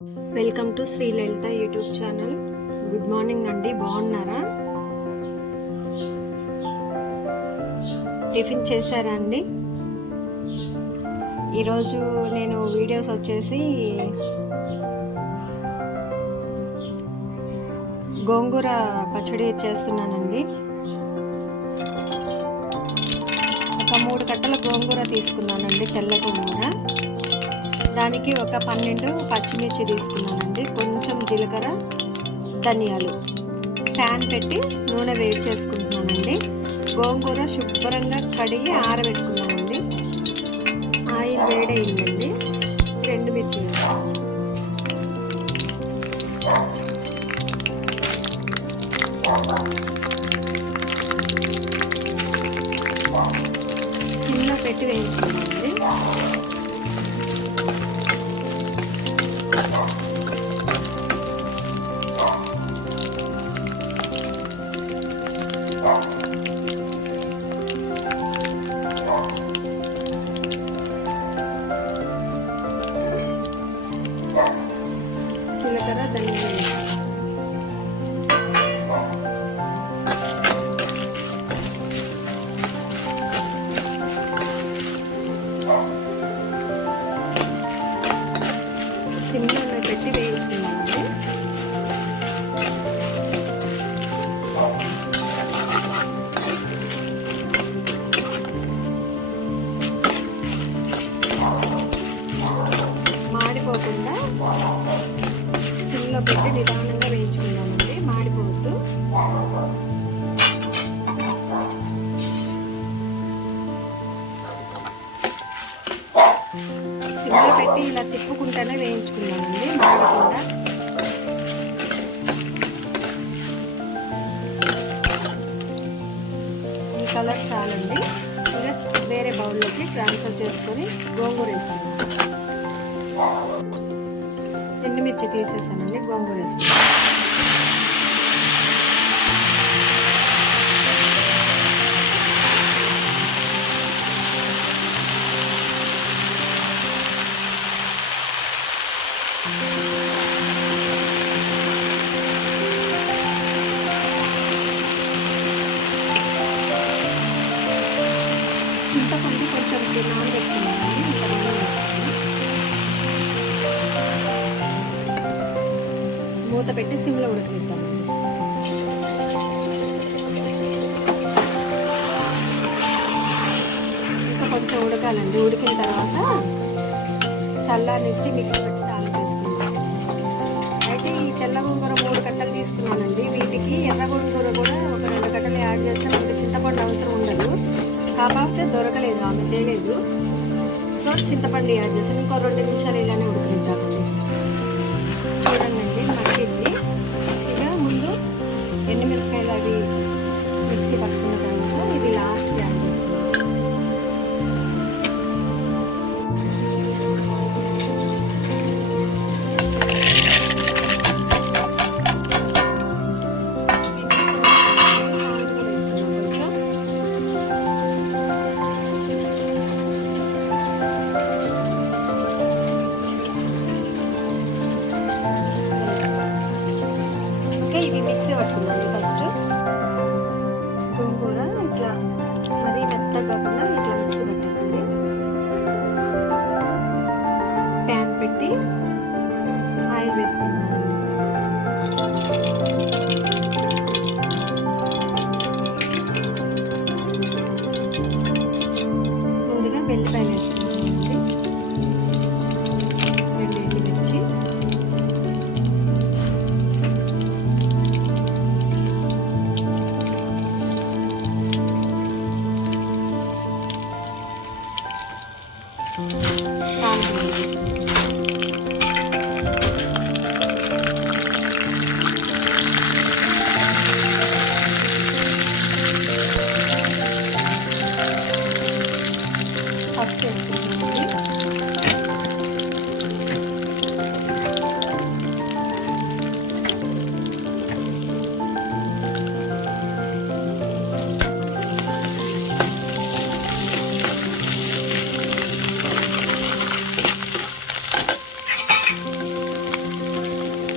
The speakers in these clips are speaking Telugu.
Welcome to Shri Lalitha YouTube channel. Good morning అండి, బాగున్నారా? టిఫిన్ చేశారా అండి? ఈరోజు నేను వీడియోస్ వచ్చేసి గోంగూర పచ్చడి చేస్తున్నానండి. ఒక 3 కట్టల గోంగూర తీసుకున్నానండి, తెల్ల గోంగూర. దానికి ఒక 12 పచ్చిమిర్చి తీసుకున్నానండి, కొంచెం జీలకర్ర, ధనియాలు. ప్యాన్ పెట్టి నూనె వేడి చేసుకుంటున్నానండి. గోంగూర శుభ్రంగా కడిగి ఆరబెట్టుకున్నానండి. ఆయిల్ వేడైందండి. 2 మిర్చి సిమ్లో పెట్టి వేయించుకున్నానండి. జీలకర్ర, ధనియాలు సిమ్లో పెట్టి వేయించుకున్నామండి. మాడిపోకుండా సిమ్లో పెట్టి నిదానంగా వేయించుకున్నామండి, మాడిపోవద్దు. సిమ్లో పెట్టి ఇలా తిప్పుకుంటూనే వేయించుకున్నామండి, మాడకుండా. ఈ కలర్ చాలండి. ఇంకా వేరే బౌల్లోకి ట్రాన్స్ఫర్ చేసుకొని గోంగూర వేసాను. ఎండుమిర్చి తీసేసానండి, గోంగూర వేసాను. చింతపండు కొంచెం నానబెట్టుకున్నానండి, ఇంకా వేసాను. మూత పెట్టి సిమ్లో ఉడకనిద్దామండి. ఇంకా కొంచెం ఉడకాలండి. ఉడికిన తర్వాత చల్లారించి మిక్సీ పెట్టి తాలింపు వేసుకుందాం. అయితే ఈ తెల్ల గోంగూర 3 కట్టలు తీసుకున్నానండి. వీటికి ఎర్ర గోంగూర కూడా ఒక 2 కట్టలు యాడ్ చేస్తే మనకి చింతపండు అవసరం ఉండదు. కాకపోతే దొరకలేదు, ఆమె తేలేదు. సో చింతపండు యాడ్ చేసాను. ఇంకో 2 నిమిషాలు ఇలానే ఉడకనిద్దామండి. చూడండి, మగ్గింది. ఇక ముందు ఎండుమిరపకాయలు అవి మిక్సీ పట్టుకున్న తర్వాత ఇది లాస్ట్ యాడ్ చేసుకుంటాం. ఇవి మిక్సీ పట్టుకుందాం. ఫస్ట్ గోంగూర ఇట్లా మరీ మెత్తగా కాకుండా ఇట్లా మిక్సీ పట్టానండి. ప్యాన్ పెట్టి ఆయిల్ వేసుకుంటున్నానండి. ముందుగా వెల్లిపాయలు వేసుకుంటానండి, 2 ఎండుమిర్చి,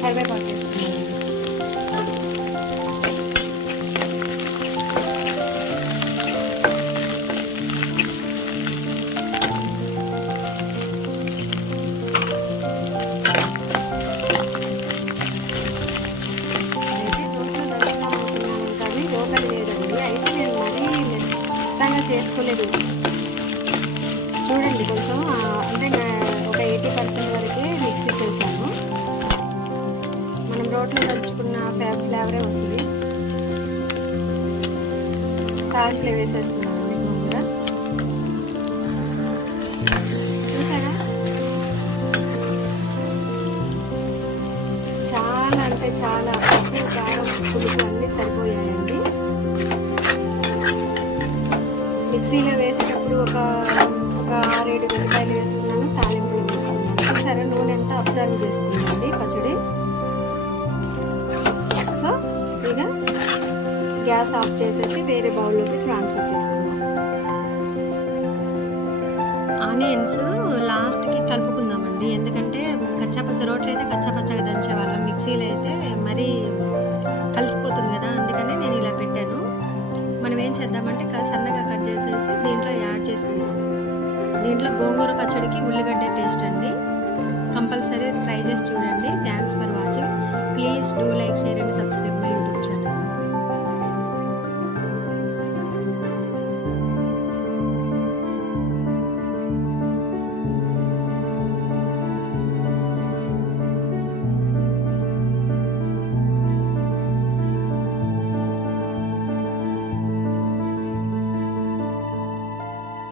కరివేపాకు వేసుకున్నాను. చేసుకోలేదు. చూడండి కొంచెం అంటే ఒక 80% వరకే మిక్సీ చేశాను. మనం రోట్లో దంచుకున్న ఫ్లేవరే వస్తుంది. సాల్ట్ వేసేస్తున్నాను కూడా. చూసారా చాలా అంటే చాలా ఉప్పు కారం పులుపు అన్నీ సరిపోయాయండి. మిక్సీలో వేసేటప్పుడు ఒక 6-7 వెల్లిపాయలు వేసుకున్నాను, తాలింపులు వేసుకున్నాను. సరే నూనె ఎంత అబ్జర్వ్ చేసుకున్నానండి పచ్చడి. సో ఇక గ్యాస్ ఆఫ్ చేసేసి వేరే బౌల్లోకి ట్రాన్స్ఫర్ చేసుకున్నాం. ఆనియన్స్ లాస్ట్కి కలుపుకుందామండి, ఎందుకంటే కచ్చాపచ్చ రోట్లు అయితే కచ్చాపచ్చగా దంచేవాళ్ళం, మిక్సీలో అయితే మరీ కలిసిపోతుంది కదా, అందుకని నేను ఇలా పెట్టాను. మనం ఏం చేద్దామంటే సన్నగా కట్ చేసేసి దీంట్లో యాడ్ చేసుకుందాం. దీంట్లో గోంగూర పచ్చడికి